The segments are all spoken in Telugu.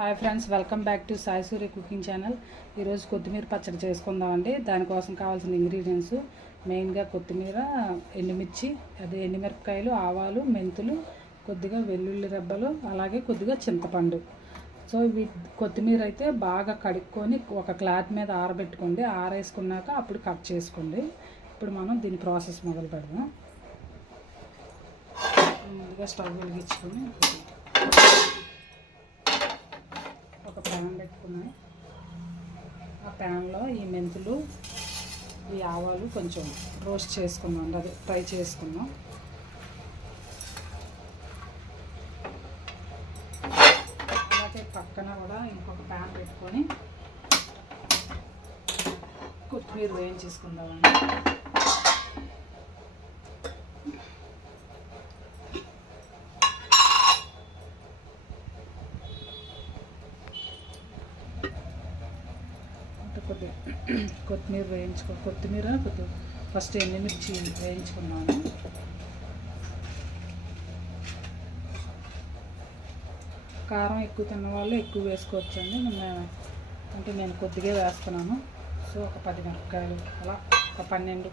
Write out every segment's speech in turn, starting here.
Hi friends, welcome back to Sai Surya cooking channel. ఈరోజు కొత్తిమీర పచ్చడి చేసుకుందామండి. దానికోసం కావాల్సిన ఇంగ్రీడియంట్స్ మెయిన్గా కొత్తిమీర, ఎండుమిర్చి, అదే ఎండుమిరపకాయలు, ఆవాలు, మెంతులు, కొద్దిగా వెల్లుల్లి రెబ్బలు, అలాగే కొద్దిగా చింతపండు. సో ఇవి కొత్తిమీర అయితే బాగా కడుక్కొని ఒక క్లాత్ మీద ఆరబెట్టుకోండి. ఆరేసుకున్నాక అప్పుడు కట్ చేసుకోండి. ఇప్పుడు మనం దీని ప్రాసెస్ మొదలు పెడదాం. ముందుగా స్టవ్ వెలిగించుకొని ఒక ప్యాన్ పెట్టుకున్నాయి. ఆ ప్యాన్లో ఈ మెంతులు, ఈ ఆవాలు కొంచెం రోస్ట్ చేసుకున్నాం, అదే ఫ్రై చేసుకున్నాం. అలాగే పక్కన కూడా ఇంకొక ప్యాన్ పెట్టుకొని కొత్తిమీర వేయించేసుకుందామండి. కొత్తిమీర కొత్తిమీర ఫస్ట్ ఎండుమిర్చి వేయించుకున్నాను. కారం ఎక్కువ తిన్న వాళ్ళు ఎక్కువ వేసుకోవచ్చండి. అంటే నేను కొద్దిగా వేస్తున్నాను. సో ఒక 10 మిరపకాయలు, అలా ఒక 12.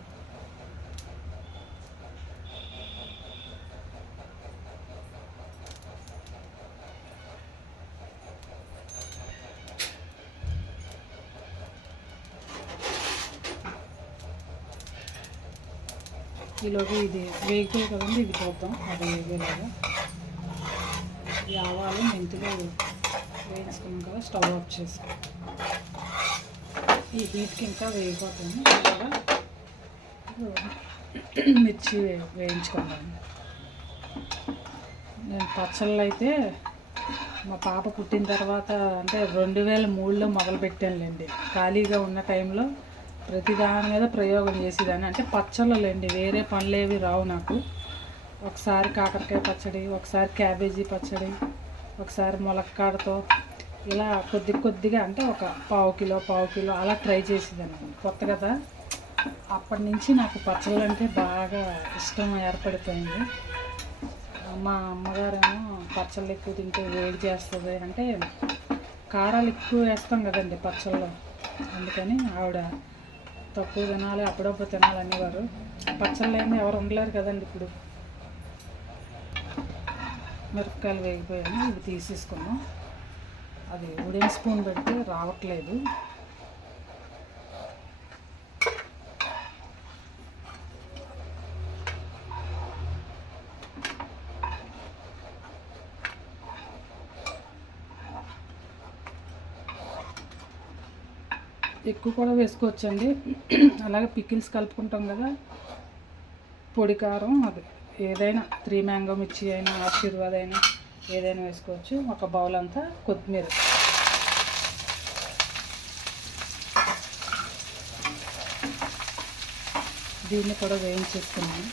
ఈలోకి ఇది వేగిపోయి కదండి, ఇది చూద్దాం అది వేగేలాగా. ఈ ఆవాలు, మెంతులు వేయించుకున్నాం కదా, స్టవ్ ఆఫ్ చేసుకో. ఈ హీట్కి ఇంకా వేగిపోతుంది. ఇలాగా మిర్చి వేయించుకున్నాను. నేను పచ్చళ్ళు అయితే మా పాప పుట్టిన తర్వాత అంటే 2003లో మొదలుపెట్టానులేండి. ఖాళీగా ఉన్న టైంలో ప్రతి దాని మీద ప్రయోగం చేసేదాన్ని. అంటే పచ్చళ్ళండి, వేరే పనులేవి రావు నాకు. ఒకసారి కాకరకాయ పచ్చడి, ఒకసారి క్యాబేజీ పచ్చడి, ఒకసారి ములక్కాడతో, ఇలా కొద్దిగా అంటే ఒక పావు కిలో అలా ట్రై చేసేదాన్ని. కొత్త కదా, అప్పటి నుంచి నాకు పచ్చళ్ళు అంటే బాగా ఇష్టం ఏర్పడిపోయింది. మా అమ్మగారేమో పచ్చళ్ళు ఎక్కువ తింటే వేడి చేస్తుంది అంటే, కారాలు ఎక్కువ వేస్తాం కదండి పచ్చళ్ళు, అందుకని ఆవిడ తక్కువ తినాలి, అప్పుడప్పుడు తినాలి అనేవారు. పచ్చళ్ళు ఏమో ఎవరు ఉండలేరు కదండి. ఇప్పుడు మిరపకాయలు వేగిపోయాను, ఇవి తీసేసుకున్నాం. అది ఉడెన్ స్పూన్ పెడితే రావట్లేదు. ఎక్కువ కూడా వేసుకోవచ్చండి. అలాగే పికిల్స్ కలుపుకుంటాం కదా, పొడి కారం, అది ఏదైనా 3 మ్యాంగో మిర్చి అయినా, ఆశీర్వాద్ అయినా ఏదైనా వేసుకోవచ్చు. ఒక బౌల్ అంతా కొత్తిమీర. దీన్ని కూడా వేయించేసుకున్నాను.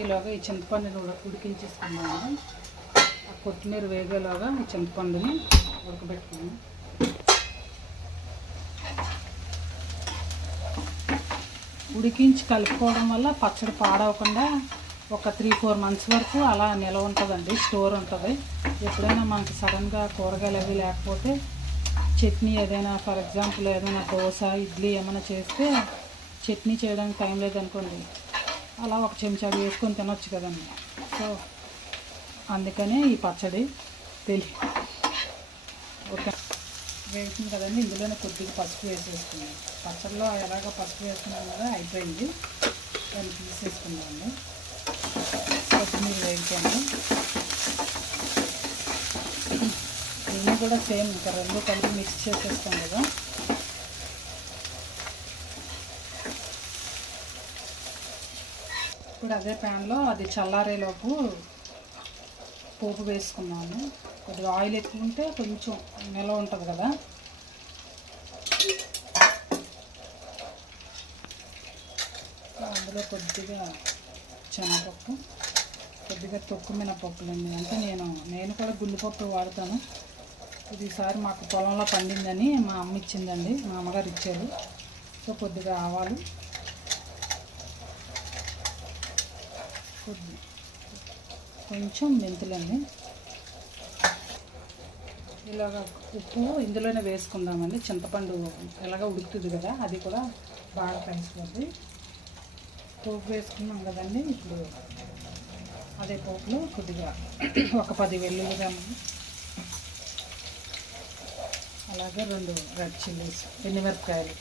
ఈలోగా ఈ చింతపండుని ఉడికించేసుకున్నాను. ఆ కొత్తిమీర వేగేలాగా ఈ చింతపండుని ఉడకబెట్టుకున్నాను. ఉడికించి కలుపుకోవడం వల్ల పచ్చడి పాడవకుండా ఒక 3-4 మంత్స్ వరకు అలా నిల్వ ఉంటుందండి, స్టోర్ ఉంటుంది. ఎప్పుడైనా మనకి సడన్గా కూరగాయలు అవి లేకపోతే చట్నీ ఏదైనా, ఫర్ ఎగ్జాంపుల్ ఏదైనా దోశ, ఇడ్లీ ఏమైనా చేస్తే చట్నీ చేయడానికి టైం లేదనుకోండి, అలా ఒక చెంచా వేసుకొని తినొచ్చు కదండి. సో అందుకనే ఈ పచ్చడి ఓకే వేసింది కదండి. ఇందులోనే కొద్దిగా పసుపు వేసేసుకున్నాను. పచ్చడిలో ఎలాగ పసుపు వేసుకున్నాం కదా, అయిపోయింది. దాన్ని తీసేసుకున్నాము. కొత్తిమీర వేయించాను. దీన్ని కూడా సేమ్ ఇంకా 2 కలిపి మిక్స్ చేసేస్తాం కదా. ఇప్పుడు అదే ప్యాన్లో అది చల్లారేలోపు పోపు వేసుకున్నాను. కొద్దిగా ఆయిల్ ఎక్కువ ఉంటే కొంచెం నిల్వ ఉంటుంది కదా. అందులో కొద్దిగా శనగపప్పు, కొద్దిగా తొక్కు మినపప్పులండి. అంటే నేను కూడా గుండెపప్పు వాడతాను. ఈసారి మాకు పొలంలో పండిందని మా అమ్మ ఇచ్చిందండి, మా అమ్మగారు ఇచ్చారు. సో కొద్దిగా ఆవాలు, కొంచెం మెంతులండి. ఇలాగ ఉప్పు ఇందులోనే వేసుకుందామండి. చింతపండు ఎలాగ ఉడుకుతుంది కదా, అది కూడా బాగా కలిసిపోద్ది. పోపు వేసుకున్నాం కదండి. ఇప్పుడు అదే పోపులో కొద్దిగా ఒక 10 వెల్లుల్లిగా, అలాగే 2 రెడ్ చిల్లీస్, ఎండుమిరపకాయలు,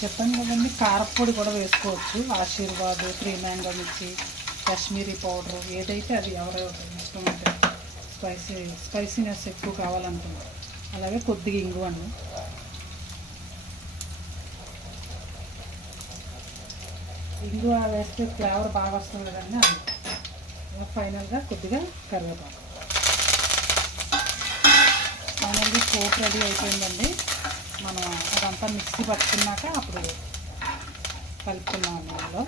చెప్పండి కదండి. కారపొడి కూడా వేసుకోవచ్చు. ఆశీర్వాద్, 3 మ్యాంగో మిర్చి, కాశ్మీరీ పౌడరు, ఏదైతే అది ఎవరెవరు ఇష్టం అంటే స్పైసీనెస్ ఎక్కువ కావాలనుకున్నాం. అలాగే కొద్దిగా ఇంగువ అండి. ఇంగువ వేస్తే ఫ్లేవర్ బాగా వస్తుంది కదండి. అది ఫైనల్గా కొద్దిగా కరివేపాకు. ఫైనల్గా పోపు రెడీ అయిపోయిందండి. మనం అదంతా మిక్సీ పట్టుకున్నాక అప్పుడు కలుపుకున్నాం. అందులో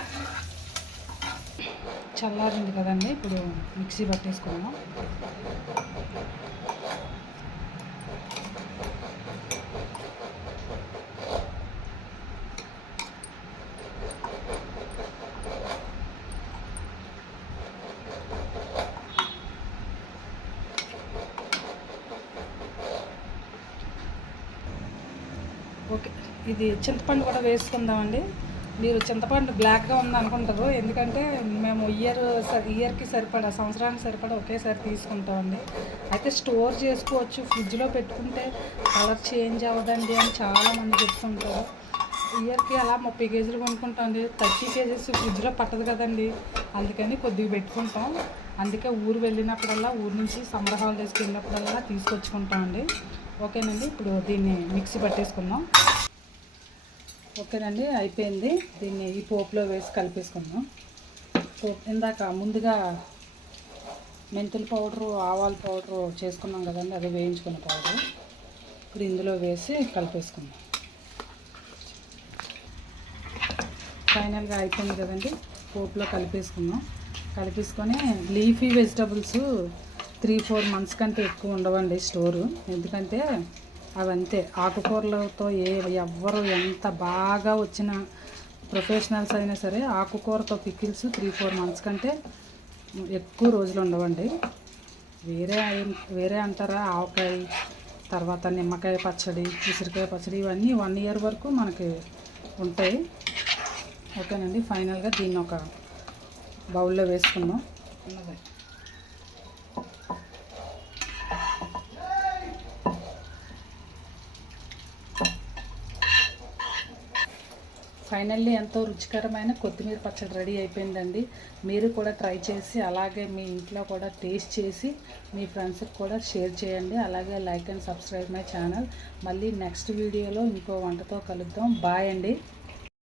చల్లారింది కదండి. ఇప్పుడు మిక్సీ పట్టేసుకున్నాం. ఓకే, ఇది చింతపండు కూడా వేసుకుందామండి. మీరు చింతపండు బ్లాక్గా ఉంది అనుకుంటారు, ఎందుకంటే మేము ఇయర్కి సరిపడా, సంవత్సరానికి సరిపడా ఒకేసారి తీసుకుంటామండి. అయితే స్టోర్ చేసుకోవచ్చు, ఫ్రిడ్జ్లో పెట్టుకుంటే కలర్ చేంజ్ అవ్వదండి అని చాలామంది చెప్తుంటారు. ఇయర్కి అలా 30 కేజీలు కొనుక్కుంటామండి. 30 కేజీస్ ఫ్రిడ్జ్లో పట్టదు కదండి, అందుకని కొద్దిగా పెట్టుకుంటాం. అందుకే ఊరు వెళ్ళినప్పుడల్లా, ఊరు నుంచి సమ్మర్ హాలిడేస్కి వెళ్ళినప్పుడల్లా తీసుకొచ్చుకుంటామండి. ఓకేనండి, ఇప్పుడు దీన్ని మిక్సీ పట్టేసుకుందాం. ఓకేనండి, అయిపోయింది. దీన్ని ఈ పోపులో వేసి కలిపేసుకుందాం. ఇందాక ముందుగా మెంతుల పౌడరు, ఆవాల పౌడరు చేసుకున్నాం కదండి, అది వేయించుకున్న పౌడరు ఇప్పుడు ఇందులో వేసి కలిపేసుకుందాం. ఫైనల్గా అయిపోయింది కదండి, పోపులో కలిపేసుకుందాం. కలిపేసుకొని లీఫీ వెజిటబుల్స్ 3-4 మంత్స్ కంటే ఎక్కువ ఉండవండి స్టోరు, ఎందుకంటే అవంతే ఆకుకూరలతో ఎవ్వరు ఎంత బాగా వచ్చిన ప్రొఫెషనల్స్ అయినా సరే ఆకుకూరతో పికిల్స్ 3-4 మంత్స్ కంటే ఎక్కువ రోజులు ఉండవండి. వేరే అంటారా, ఆవకాయ, తర్వాత నిమ్మకాయ పచ్చడి, ఉసిరికాయ పచ్చడి, ఇవన్నీ 1 ఇయర్ వరకు మనకి ఉంటాయి. ఓకేనండి, ఫైనల్గా దీన్ని ఒక బౌల్లో వేసుకుందాం. ఫైనల్లీ ఎంతో రుచికరమైన కొత్తిమీర పచ్చడి రెడీ అయిపోయిందండి. మీరు కూడా ట్రై చేసి, అలాగే మీ ఇంట్లో కూడా టేస్ట్ చేసి మీ ఫ్రెండ్స్కి కూడా షేర్ చేయండి. అలాగే like and subscribe my channel. మళ్ళీ నెక్స్ట్ వీడియోలో ఇంకో వంటతో కలుద్దాం. బాయ్ అండి.